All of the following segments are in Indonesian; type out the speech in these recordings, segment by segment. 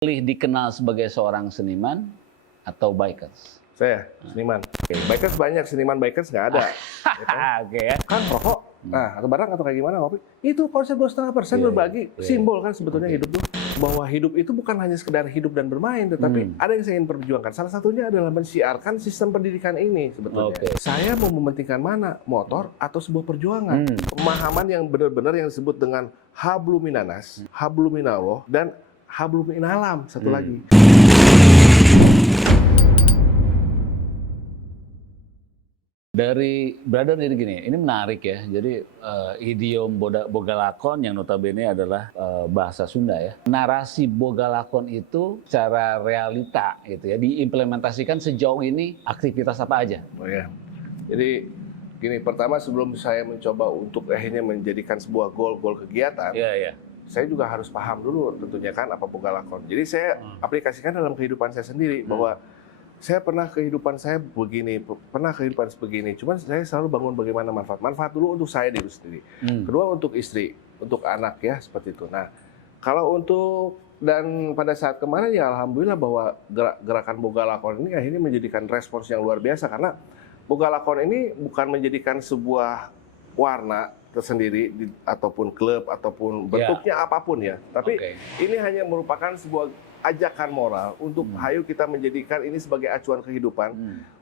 Pilih dikenal sebagai seorang seniman atau bikers? Saya seniman. Bikers banyak, seniman bikers nggak ada. Ya kan? Oke ya. Kan rokok, atau barang atau kayak gimana ngopi. Itu konsep 2,5% Iya, berbagi, iya. simbol kan sebetulnya Oke. hidup tuh. Bahwa hidup itu bukan hanya sekedar hidup dan bermain, tetapi ada yang saya ingin perjuangkan. Salah satunya adalah mensiarkan sistem pendidikan ini sebetulnya. Oke. Saya mau mementingkan mana, motor atau sebuah perjuangan. Pemahaman yang benar-benar yang disebut dengan habluminanas, habluminallah, dan habluminalam satu lagi. Dari gini, ini menarik ya. Jadi idiom bogalakon yang notabene adalah bahasa Sunda ya. Narasi bogalakon itu secara realita gitu ya, diimplementasikan sejauh ini aktivitas apa aja? Oh ya. Jadi gini, pertama sebelum saya mencoba untuk akhirnya menjadikan sebuah goal kegiatan, Iya, iya. saya juga harus paham dulu tentunya kan apa bogalakon. Jadi saya aplikasikan dalam kehidupan saya sendiri bahwa saya pernah kehidupan saya begini, pernah kehidupan sebegini. Cuman saya selalu bangun bagaimana manfaat dulu untuk saya diri sendiri. Kedua untuk istri, untuk anak ya seperti itu. Nah, kalau untuk dan pada saat kemarin ya alhamdulillah bahwa gerakan bogalakon ini akhirnya menjadikan respons yang luar biasa karena bogalakon ini bukan menjadikan sebuah warna tersendiri ataupun klub ataupun bentuknya apapun ya. Tapi ini hanya merupakan sebuah ajakan moral untuk ayo kita menjadikan ini sebagai acuan kehidupan,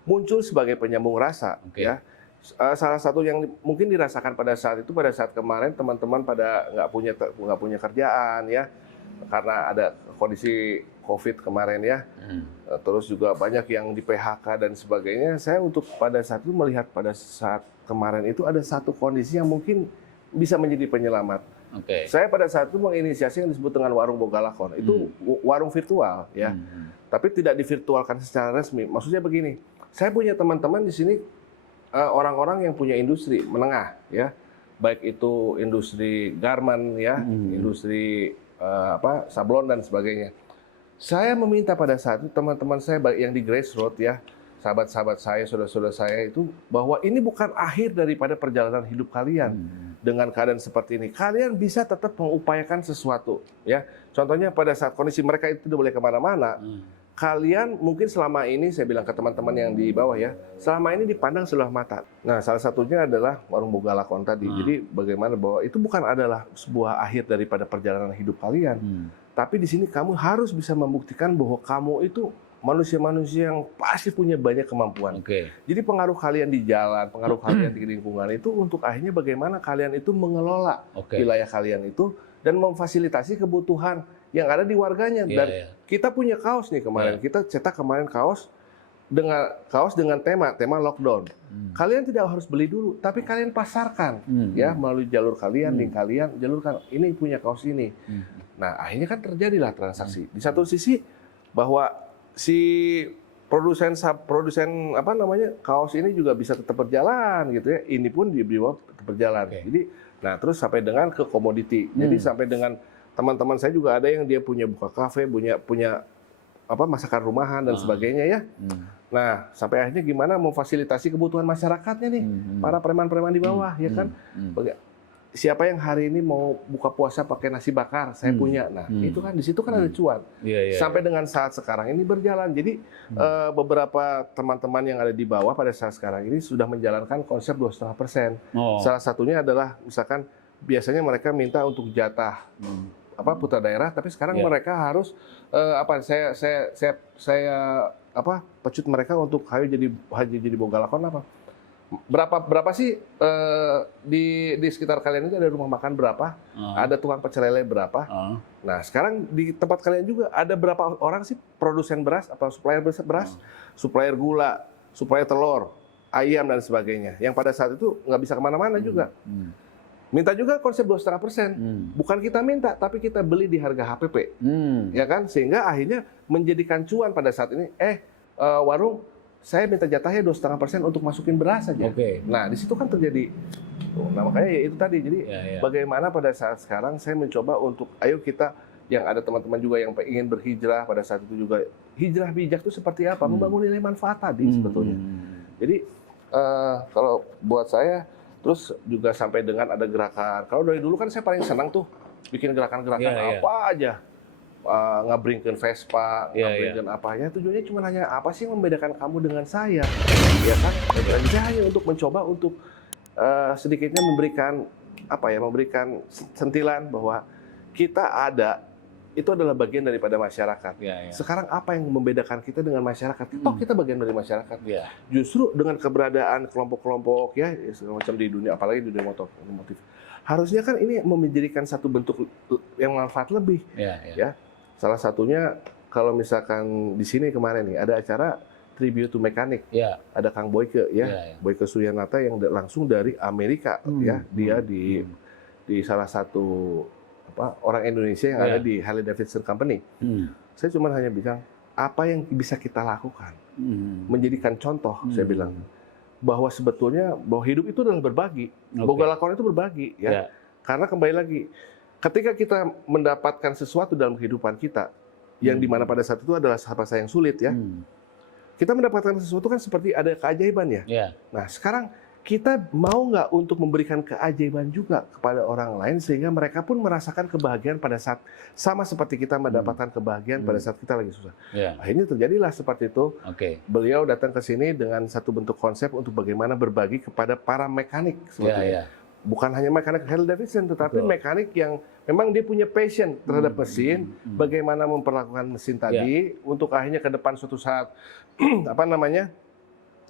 muncul sebagai penyambung rasa ya. Salah satu yang mungkin dirasakan pada saat kemarin teman-teman pada nggak punya kerjaan ya karena ada kondisi COVID kemarin ya. Terus juga banyak yang di PHK dan sebagainya. Saya untuk pada saat itu melihat pada saat kemarin itu ada satu kondisi yang mungkin bisa menjadi penyelamat. Saya pada saat itu menginisiasi yang disebut dengan warung bogalakon. Itu warung virtual ya. Tapi tidak divirtualkan secara resmi. Maksudnya begini, saya punya teman-teman di sini orang-orang yang punya industri menengah ya. Baik itu industri garment ya, industri sablon dan sebagainya. Saya meminta pada saat itu teman-teman saya baik yang di grassroots ya, sahabat-sahabat saya, saudara-saudara saya itu bahwa ini bukan akhir daripada perjalanan hidup kalian. Dengan keadaan seperti ini, kalian bisa tetap mengupayakan sesuatu ya. Contohnya pada saat kondisi mereka itu tidak boleh kemana-mana, kalian mungkin selama ini saya bilang ke teman-teman yang di bawah ya, selama ini dipandang sebelah mata. Nah, salah satunya adalah warung bogalakon tadi. Jadi bagaimana bahwa itu bukan adalah sebuah akhir daripada perjalanan hidup kalian. Tapi di sini kamu harus bisa membuktikan bahwa kamu itu manusia-manusia yang pasti punya banyak kemampuan. Jadi pengaruh kalian di jalan, pengaruh kalian di lingkungan itu untuk akhirnya bagaimana kalian itu mengelola wilayah kalian itu dan memfasilitasi kebutuhan yang ada di warganya. Dan kita punya kaos nih kemarin, kita cetak kemarin kaos dengan tema lockdown. Kalian tidak harus beli dulu, tapi kalian pasarkan ya melalui jalur kalian, link kalian, jalurkan ini punya kaos ini. Nah, akhirnya kan terjadilah transaksi. Di satu sisi bahwa si produsen kaos ini juga bisa tetap berjalan gitu ya. Ini pun dibawa tetap berjalan. Jadi nah terus sampai dengan ke komoditi. Jadi sampai dengan teman-teman saya juga ada yang dia punya buka kafe, punya masakan rumahan dan sebagainya ya. Nah, sampai akhirnya gimana memfasilitasi kebutuhan masyarakatnya nih, para preman-preman di bawah ya kan. Siapa yang hari ini mau buka puasa pakai nasi bakar, saya punya. Nah, itu kan di situ kan ada cuan. Sampai dengan saat sekarang ini berjalan. Jadi beberapa teman-teman yang ada di bawah pada saat sekarang ini sudah menjalankan konsep 2,5%. Salah satunya adalah misalkan biasanya mereka minta untuk jatah putra daerah, tapi sekarang mereka harus saya pecut mereka untuk jadi bogalakon apa? Berapa sih di sekitar kalian itu ada rumah makan berapa? Ada tukang pecel lele berapa? Nah, sekarang di tempat kalian juga ada berapa orang sih produsen beras atau supplier beras, supplier gula, supplier telur, ayam dan sebagainya. Yang pada saat itu nggak bisa kemana-mana juga. Minta juga konsep 2,5%. Bukan kita minta, tapi kita beli di harga HPP. Ya kan? Sehingga akhirnya menjadikan cuan pada saat ini. Warung saya minta jatahnya 2,5% untuk masukin beras saja. Nah, di situ kan terjadi. Nah, makanya ya itu tadi. Jadi bagaimana pada saat sekarang saya mencoba untuk ayo kita yang ada teman-teman juga yang ingin berhijrah pada saat itu juga hijrah bijak itu seperti apa? Membangun nilai manfaat tadi sebetulnya. Jadi kalau buat saya terus juga sampai dengan ada gerakan. Kalau dari dulu kan saya paling senang tuh bikin gerakan-gerakan apa aja. ngabringkeun Vespa, ngabringkeun apa ya, tujuannya cuma hanya apa sih yang membedakan kamu dengan saya, ya kan? Dan saya hanya untuk mencoba untuk sedikitnya memberikan memberikan sentilan bahwa kita ada, itu adalah bagian daripada masyarakat. Sekarang apa yang membedakan kita dengan masyarakat? Kita bagian dari masyarakat. Justru dengan keberadaan kelompok-kelompok ya segala macam di dunia, apalagi di dunia otomotif, harusnya kan ini menjadikan satu bentuk yang manfaat lebih. Ya, salah satunya kalau misalkan di sini kemarin nih ada acara tribute to mekanik, ada Kang Boyke Boyke Suyanata yang langsung dari Amerika ya, dia di salah satu orang Indonesia yang ada di Harley Davidson Company. Saya cuma hanya bilang apa yang bisa kita lakukan, menjadikan contoh. Saya bilang bahwa sebetulnya bahwa hidup itu adalah berbagi, Bogalakon itu berbagi ya. Karena kembali lagi, ketika kita mendapatkan sesuatu dalam kehidupan kita, yang dimana pada saat itu adalah masa yang sulit ya. Kita mendapatkan sesuatu kan seperti ada keajaiban ya. Nah sekarang kita mau nggak untuk memberikan keajaiban juga kepada orang lain sehingga mereka pun merasakan kebahagiaan pada saat sama seperti kita mendapatkan kebahagiaan pada saat kita lagi susah. Akhirnya terjadilah seperti itu. Beliau datang ke sini dengan satu bentuk konsep untuk bagaimana berbagi kepada para mekanik sebetulnya. Bukan hanya mekanik Harley Davidson, tetapi mekanik yang memang dia punya passion terhadap mesin, bagaimana memperlakukan mesin tadi untuk akhirnya ke depan suatu saat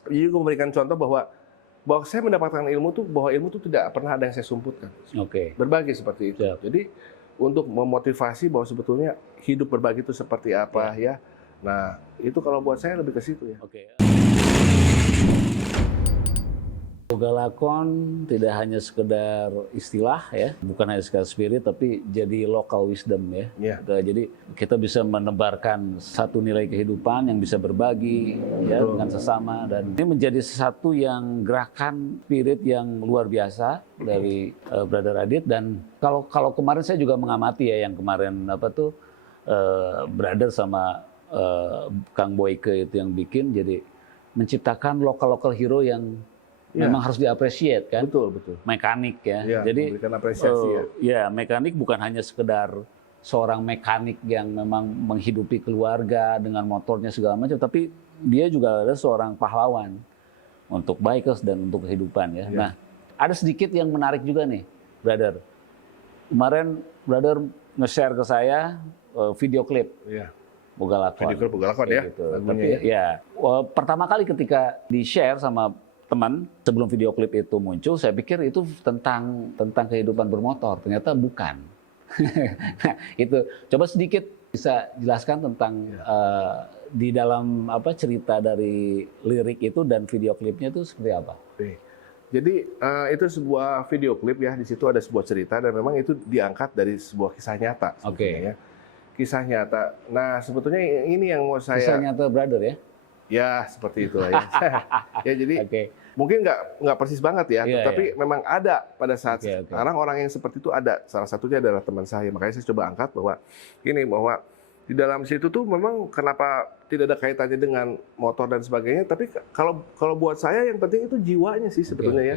jadi memberikan contoh bahwa saya mendapatkan ilmu tuh, bahwa ilmu tuh tidak pernah ada yang saya sumputkan. Berbagi seperti itu. Jadi untuk memotivasi bahwa sebetulnya hidup berbagi itu seperti apa ya. Nah itu kalau buat saya lebih ke situ ya. Bogalakon tidak hanya sekedar istilah ya, bukan hanya sekedar spirit, tapi jadi local wisdom ya. Jadi kita bisa menebarkan satu nilai kehidupan yang bisa berbagi ya dengan sesama, dan ini menjadi sesuatu yang gerakan spirit yang luar biasa dari Brother Adit. Dan kalau kemarin saya juga mengamati ya yang kemarin Brother sama Kang Boyke itu yang bikin, jadi menciptakan lokal hero yang memang harus diapresiasi kan. Betul. Mekanik ya. Jadi memberikan apresiasi mekanik bukan hanya sekedar seorang mekanik yang memang menghidupi keluarga dengan motornya segala macam, tapi dia juga ada seorang pahlawan untuk bikers dan untuk kehidupan ya. Nah, ada sedikit yang menarik juga nih, Brother. Kemarin Brother nge-share ke saya video klip. Bogalakon. Video klip Bogalakon ya. Gitu. Tapi pertama kali ketika di-share sama teman, sebelum video klip itu muncul, saya pikir itu tentang kehidupan bermotor. Ternyata bukan. Nah, itu coba sedikit bisa jelaskan tentang di dalam cerita dari lirik itu dan video klipnya itu seperti apa? Jadi itu sebuah video klip ya. Di situ ada sebuah cerita dan memang itu diangkat dari sebuah kisah nyata. Ya. Kisah nyata. Nah sebetulnya ini yang mau saya. Kisah nyata Brother ya? Ya seperti itulah ya. Ya jadi mungkin nggak persis banget ya, tetapi memang ada pada saat sekarang orang yang seperti itu ada. Salah satunya adalah teman saya. Makanya saya coba angkat bahwa di dalam situ tuh memang kenapa tidak ada kaitannya dengan motor dan sebagainya, tapi kalau buat saya yang penting itu jiwanya sih sebetulnya ya.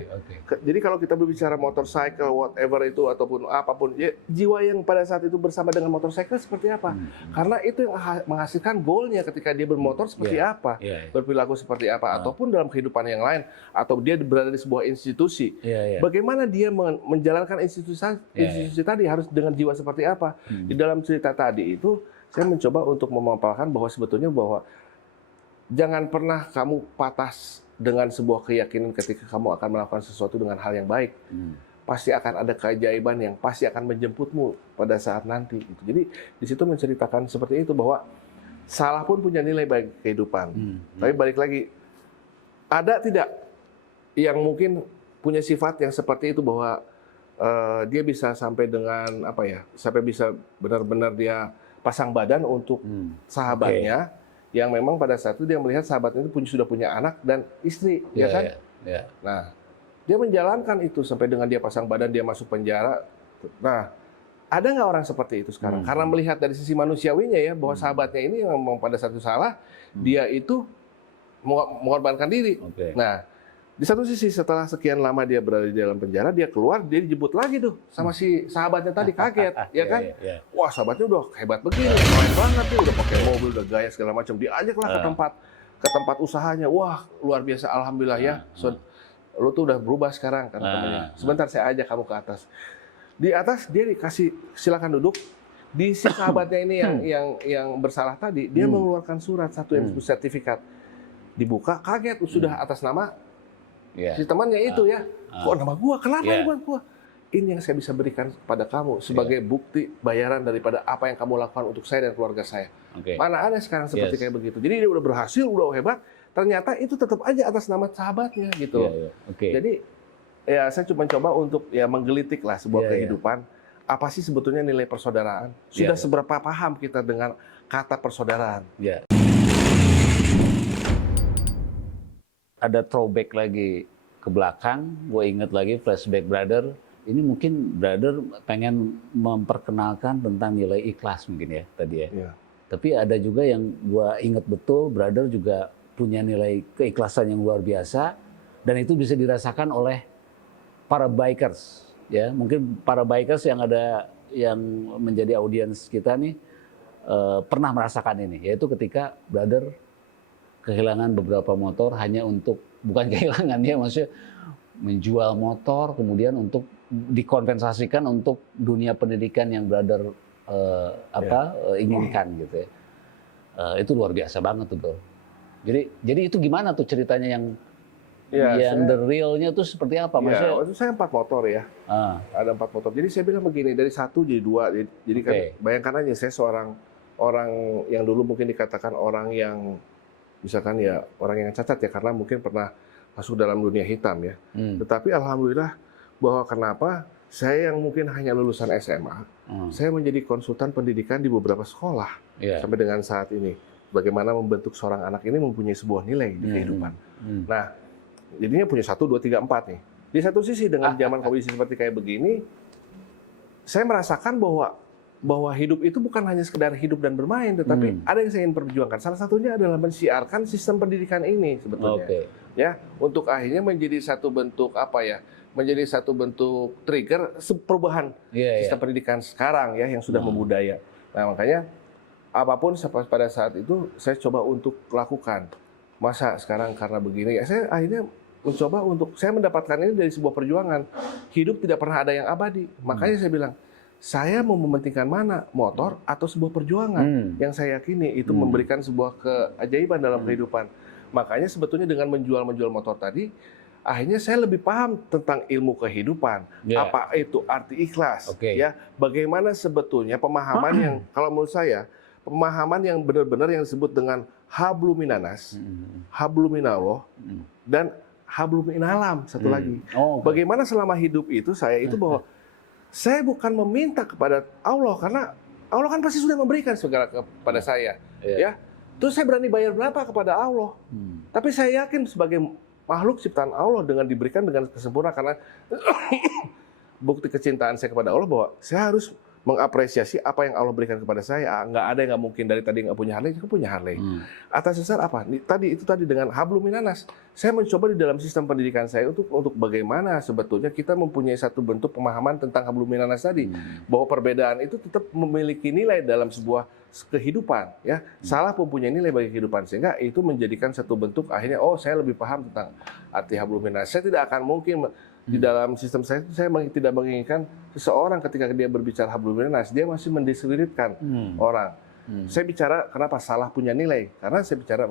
Jadi kalau kita berbicara motorcycle whatever itu ataupun apapun, ya jiwa yang pada saat itu bersama dengan motorcycle seperti apa? Karena itu yang menghasilkan goalnya ketika dia bermotor seperti apa, berperilaku seperti apa, ataupun dalam kehidupan yang lain, atau dia berada di sebuah institusi. Bagaimana dia menjalankan institusi tadi harus dengan jiwa seperti apa? Di dalam cerita tadi itu saya mencoba untuk memaparkan bahwa sebetulnya bahwa jangan pernah kamu patas dengan sebuah keyakinan ketika kamu akan melakukan sesuatu dengan hal yang baik. Pasti akan ada keajaiban yang pasti akan menjemputmu pada saat nanti. Jadi di situ menceritakan seperti itu bahwa salah pun punya nilai bagi kehidupan. Tapi balik lagi, ada tidak yang mungkin punya sifat yang seperti itu bahwa dia bisa sampai dengan sampai bisa benar-benar dia pasang badan untuk sahabatnya yang memang pada saat itu dia melihat sahabatnya itu sudah punya anak dan istri, ya kan? Nah, dia menjalankan itu sampai dengan dia pasang badan, dia masuk penjara. Nah, ada nggak orang seperti itu sekarang? Karena melihat dari sisi manusiawinya ya, bahwa sahabatnya ini yang memang pada satu salah, dia itu mengorbankan diri. Nah, Di satu sisi setelah sekian lama dia berada di dalam penjara, dia keluar, dia dijemput lagi tuh sama si sahabatnya tadi, kaget, ya kan? Wah, sahabatnya udah hebat begini, keren banget nih, udah pakai mobil, udah gaya segala macam. Diajaklah ke tempat usahanya. Wah, luar biasa, alhamdulillah ya. So, lu tuh udah berubah sekarang, kata temannya. Sebentar saya ajak kamu ke atas. Di atas dia dikasih silakan duduk. Di si sahabatnya ini yang bersalah tadi, dia mengeluarkan surat satu yang sertifikat. Dibuka, kaget sudah atas nama si temannya itu ya. Kok nama gua? Kenapa buat gua? Ini yang saya bisa berikan kepada kamu sebagai bukti bayaran daripada apa yang kamu lakukan untuk saya dan keluarga saya. Mana ada sekarang seperti kayak begitu. Jadi dia udah berhasil, udah hebat. Ternyata itu tetap aja atas nama sahabatnya gitu. Jadi ya saya cuma coba untuk ya menggelitik lah sebuah kehidupan. Apa sih sebetulnya nilai persaudaraan? Sudah seberapa paham kita dengan kata persaudaraan? Ada throwback lagi ke belakang, gue inget lagi flashback brother. Ini mungkin brother pengen memperkenalkan tentang nilai ikhlas mungkin ya tadi ya. Tapi ada juga yang gue inget betul, brother juga punya nilai keikhlasan yang luar biasa dan itu bisa dirasakan oleh para bikers ya. Mungkin para bikers yang ada yang menjadi audiens kita nih pernah merasakan ini, yaitu ketika brother kehilangan beberapa motor hanya untuk, bukan kehilangan ya, maksudnya menjual motor kemudian untuk dikompensasikan untuk dunia pendidikan yang brother inginkan gitu ya. Itu luar biasa banget tuh bro. Jadi itu gimana tuh ceritanya yang the realnya tuh seperti apa? Maksudnya waktu saya 4 motor ya. Ada 4 motor. Jadi saya bilang begini, dari 1 jadi 2. Jadi kan bayangkan aja saya seorang orang yang dulu mungkin dikatakan orang yang misalkan ya orang yang cacat ya karena mungkin pernah masuk dalam dunia hitam ya. Tetapi alhamdulillah bahwa kenapa saya yang mungkin hanya lulusan SMA, saya menjadi konsultan pendidikan di beberapa sekolah sampai dengan saat ini. Bagaimana membentuk seorang anak ini mempunyai sebuah nilai di kehidupan. Nah, jadinya punya 1, 2, 3, 4 nih. Di satu sisi dengan zaman kondisi seperti kayak begini, saya merasakan bahwa hidup itu bukan hanya sekedar hidup dan bermain, tetapi ada yang saya ingin perjuangkan. Salah satunya adalah mensiarkan sistem pendidikan ini sebetulnya, ya, untuk akhirnya menjadi satu bentuk menjadi satu bentuk trigger perubahan sistem pendidikan sekarang ya yang sudah membudaya. Nah makanya apapun pada saat itu saya coba untuk lakukan. Masa sekarang karena begini ya saya akhirnya mencoba untuk saya mendapatkan ini dari sebuah perjuangan. Hidup tidak pernah ada yang abadi. Makanya saya bilang saya mau mementingkan mana, motor atau sebuah perjuangan yang saya yakini itu memberikan sebuah keajaiban dalam kehidupan. Makanya sebetulnya dengan menjual motor tadi, akhirnya saya lebih paham tentang ilmu kehidupan. Apa itu arti ikhlas, ya? Bagaimana sebetulnya pemahaman yang kalau menurut saya pemahaman yang benar-benar yang disebut dengan hablum minanas, hablum minallah, dan hablum minalam satu lagi. Bagaimana selama hidup itu saya itu bahwa saya bukan meminta kepada Allah karena Allah kan pasti sudah memberikan segala kepada saya, ya. Terus saya berani bayar berapa kepada Allah? Tapi saya yakin sebagai makhluk ciptaan Allah dengan diberikan dengan kesempurnaan karena bukti kecintaan saya kepada Allah bahwa saya harus mengapresiasi apa yang Allah berikan kepada saya. Nggak ada yang nggak mungkin dari tadi nggak punya Harley, punya Harley. Atas dasar apa? Itu tadi dengan hablum minanas. Saya mencoba di dalam sistem pendidikan saya untuk bagaimana sebetulnya kita mempunyai satu bentuk pemahaman tentang hablum minanas tadi, bahwa perbedaan itu tetap memiliki nilai dalam sebuah kehidupan. Ya, salah mempunyai nilai bagi kehidupan sehingga itu menjadikan satu bentuk akhirnya saya lebih paham tentang arti hablum minanas. Saya tidak akan mungkin di dalam sistem saya tidak menginginkan seseorang ketika dia berbicara hablum minanas dia masih mendiskreditkan orang. Saya bicara kenapa salah punya nilai karena saya bicara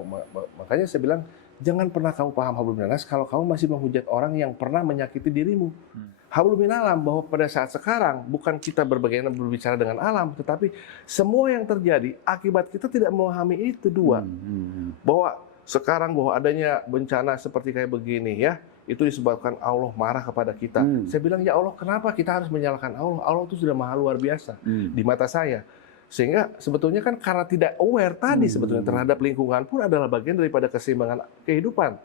makanya saya bilang jangan pernah kamu paham hablum minanas kalau kamu masih menghujat orang yang pernah menyakiti dirimu. Hablum minalam bahwa pada saat sekarang bukan kita berbicara dengan alam tetapi semua yang terjadi akibat kita tidak memahami itu bahwa sekarang bahwa adanya bencana seperti kayak begini ya itu disebabkan Allah marah kepada kita. Saya bilang, ya Allah, kenapa kita harus menyalahkan Allah? Allah itu sudah maha luar biasa di mata saya. Sehingga sebetulnya kan karena tidak aware tadi sebetulnya terhadap lingkungan pun adalah bagian daripada keseimbangan kehidupan.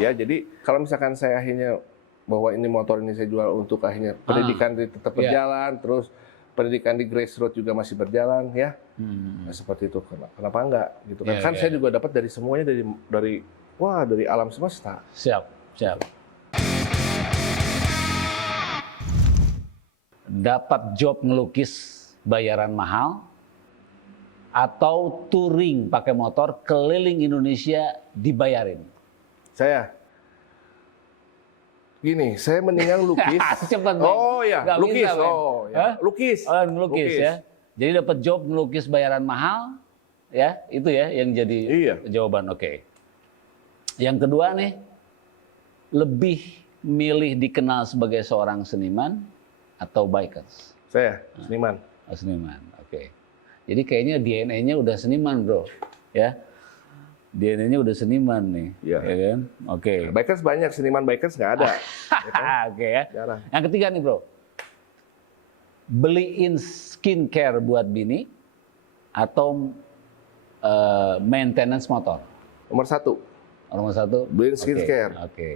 Ya, jadi kalau misalkan saya akhirnya bahwa ini motor ini saya jual untuk akhirnya pendidikan tetap berjalan, terus pendidikan di grassroots juga masih berjalan, ya. Nah, seperti itu. Kenapa enggak? Gitu kan? Kan saya juga dapat dari semuanya dari alam semesta. Siap. siap. Dapat job ngelukis bayaran mahal atau touring pakai motor keliling Indonesia dibayarin? Saya gini, saya mendingan lukis. Cepet, Bang. Oh ya, Nggak lukis. bisa, Bang. Oh ya, Hah? lukis. Oh, ngelukis ya. Jadi dapat job ngelukis bayaran mahal, ya itu ya yang jadi Iya. jawaban. Oke. Yang kedua nih, lebih milih dikenal sebagai seorang seniman atau bikers? Saya seniman. Oh, seniman. Oke. Jadi kayaknya DNA-nya udah seniman, bro. Ya. DNA-nya udah seniman nih. Iya. Ya kan? Oke. Bikers banyak, seniman bikers nggak ada. Oke ya. Jarang. Yang ketiga nih, bro. Beliin skincare buat bini atau maintenance motor? Nomor 1, Nomor satu. beliin Oke, skincare. Oke.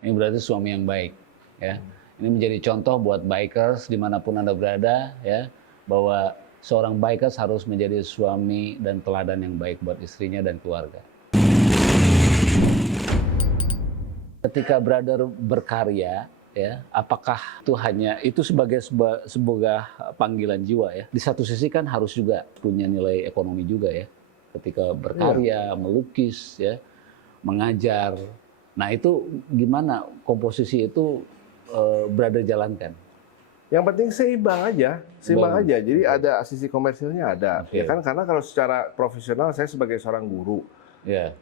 Ini berarti suami yang baik, ya. Ini menjadi contoh buat bikers dimanapun Anda berada, ya, bahwa seorang bikers harus menjadi suami dan teladan yang baik buat istrinya dan keluarga. Ketika brother berkarya, ya, apakah itu hanya itu sebagai sebuah panggilan jiwa, ya? Di satu sisi kan harus juga punya nilai ekonomi juga, ya. Ketika berkarya, melukis, ya, mengajar. Nah itu gimana komposisi itu brother jalankan? Yang penting seimbang aja. Bagus. Jadi ada sisi komersilnya ada. Oke. Ya kan, karena kalau secara profesional saya sebagai seorang guru, Ya,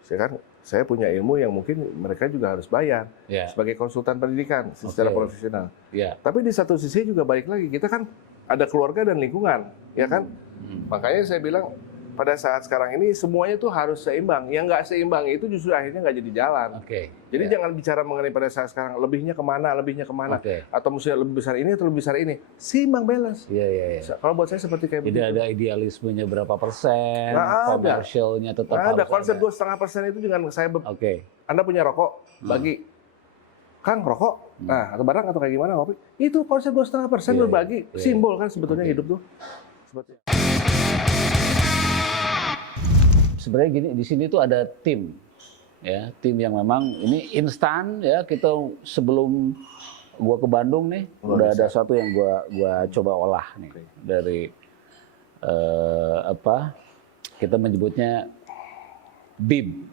saya punya ilmu yang mungkin mereka juga harus bayar ya, sebagai konsultan pendidikan secara Oke. profesional. ya. Tapi di satu sisi juga balik lagi, kita kan ada keluarga dan lingkungan, ya kan? Makanya saya bilang pada saat sekarang ini semuanya tuh harus seimbang. Yang nggak seimbang itu justru akhirnya nggak jadi jalan. Oke. Jadi Ya. jangan bicara mengenai pada saat sekarang lebihnya kemana, Oke. atau mesti lebih besar ini atau lebih besar ini. Seimbang, balance. Iya, iya, iya. Kalau buat saya seperti kayak Jadi begitu. ada idealismenya berapa persen, Nggak ada. komersialnya tetap Nggak ada harus konsep ada. 2,5% itu dengan saya. Oke. Anda punya rokok, bagi. Kang rokok, nah atau barang atau kayak gimana ngopi? Itu konsep 2,5% Iya, berbagi, iya. simbol kan sebetulnya Oke. hidup tuh. Seperti Sebenarnya gini, di sini tuh ada tim, ya, tim yang memang ini instan, ya. Kita sebelum gua ke Bandung nih, Luar udah biasa. ada satu yang gua coba olah nih dari apa? Kita menyebutnya BIB,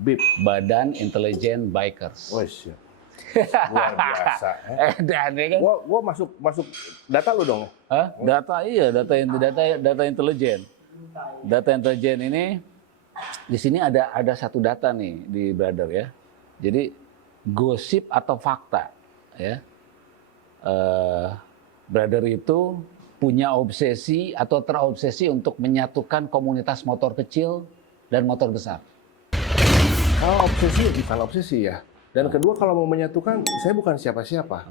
Bip. Badan Intelijen Bikers. Wah, luar biasa. Dan ya kan? Gua masuk data lu dong. Hah? Data iya, data intelijen. Data intelijen ini di sini ada satu data nih di Brother, ya. Jadi gosip atau fakta, ya. Brother itu punya obsesi atau terobsesi untuk menyatukan komunitas motor kecil dan motor besar. Kalau obsesi bukan obsesi ya. Dan kedua kalau mau menyatukan, saya bukan siapa-siapa.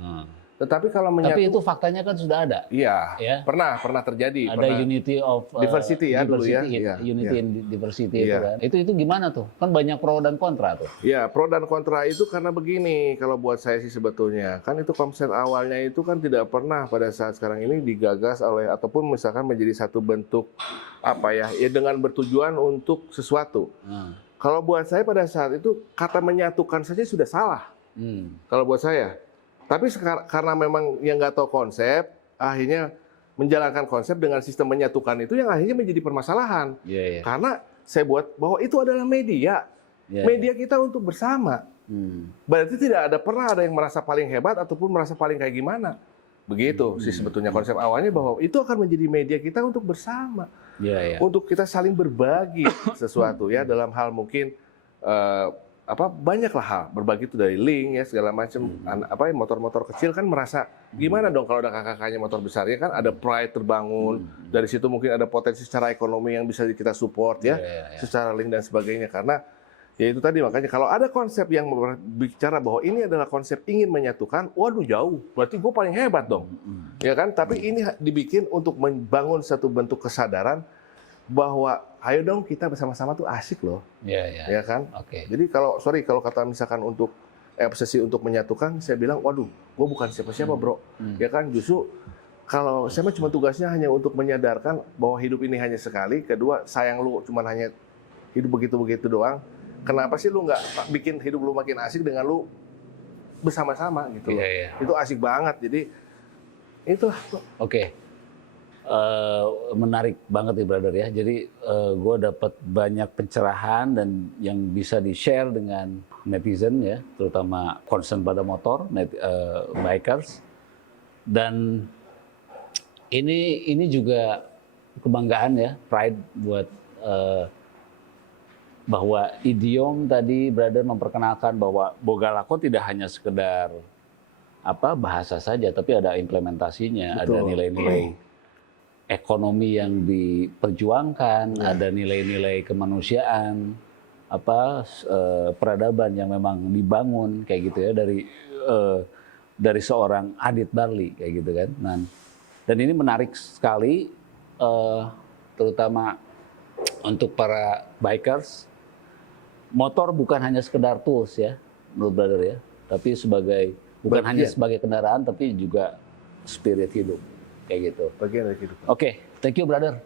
Tetapi kalau Tapi menyatu, itu faktanya kan sudah ada. iya, Ya. pernah terjadi. Ada pernah. unity of Diversity ya dulu ya. diversity, Iya, unity iya. and diversity itu Iya. kan. Itu gimana tuh? Kan banyak pro dan kontra tuh. Ya, pro dan kontra itu karena begini, kalau buat saya sih sebetulnya. Kan itu konsep awalnya itu kan tidak pernah pada saat sekarang ini digagas oleh, ataupun misalkan menjadi satu bentuk, apa ya dengan bertujuan untuk sesuatu. Kalau buat saya pada saat itu, kata menyatukan saja sudah salah. Kalau buat saya. Tapi karena memang yang nggak tahu konsep, akhirnya menjalankan konsep dengan sistem menyatukan itu yang akhirnya menjadi permasalahan. Iya, iya. Karena saya buat bahwa itu adalah media. Iya, Media kita untuk bersama. Berarti tidak pernah ada yang merasa paling hebat ataupun merasa paling kayak gimana. Begitu sih sebetulnya konsep awalnya, bahwa itu akan menjadi media kita untuk bersama. Iya, iya. Untuk kita saling berbagi sesuatu ya, dalam hal mungkin banyaklah hal berbagi itu, dari link ya segala macam. Motor-motor kecil kan merasa gimana dong kalau ada kakak-kakaknya motor besar, ya kan ada pride terbangun. Dari situ mungkin ada potensi secara ekonomi yang bisa kita support ya, secara link dan sebagainya. Karena ya itu tadi, makanya kalau ada konsep yang bicara bahwa ini adalah konsep ingin menyatukan, waduh jauh, berarti gue paling hebat dong, ya kan? Tapi ini dibikin untuk membangun satu bentuk kesadaran bahwa ayo dong kita bersama-sama tuh asik loh, ya kan? Oke. Jadi kalau kata misalkan untuk obsesi untuk menyatukan, saya bilang waduh, gue bukan siapa-siapa bro, ya kan? Justru kalau saya cuma tugasnya hanya untuk menyadarkan bahwa hidup ini hanya sekali, kedua sayang lu cuma hanya hidup begitu-begitu doang. kenapa sih lu nggak bikin hidup lu makin asik dengan lu bersama-sama gitu loh. Iya. Itu asik banget. Jadi itulah. Oke. Menarik banget nih brother ya. Jadi gue dapat banyak pencerahan dan yang bisa di-share dengan netizen ya, terutama concern pada motor, bikers. Dan ini juga kebanggaan ya, pride buat bahwa idiom tadi brother memperkenalkan bahwa Bogalakon tidak hanya sekedar bahasa saja, tapi ada implementasinya, ada nilai-nilai ekonomi yang diperjuangkan, ada nilai-nilai kemanusiaan, peradaban yang memang dibangun kayak gitu ya dari seorang Adit Barli kayak gitu kan. Nah, dan ini menarik sekali, terutama untuk para bikers. Motor bukan hanya sekedar tools ya, menurut brother ya, tapi bukan hanya sebagai kendaraan, tapi juga spirit hidup kayak gitu. Bagian dari kehidupan. Oke, thank you brother.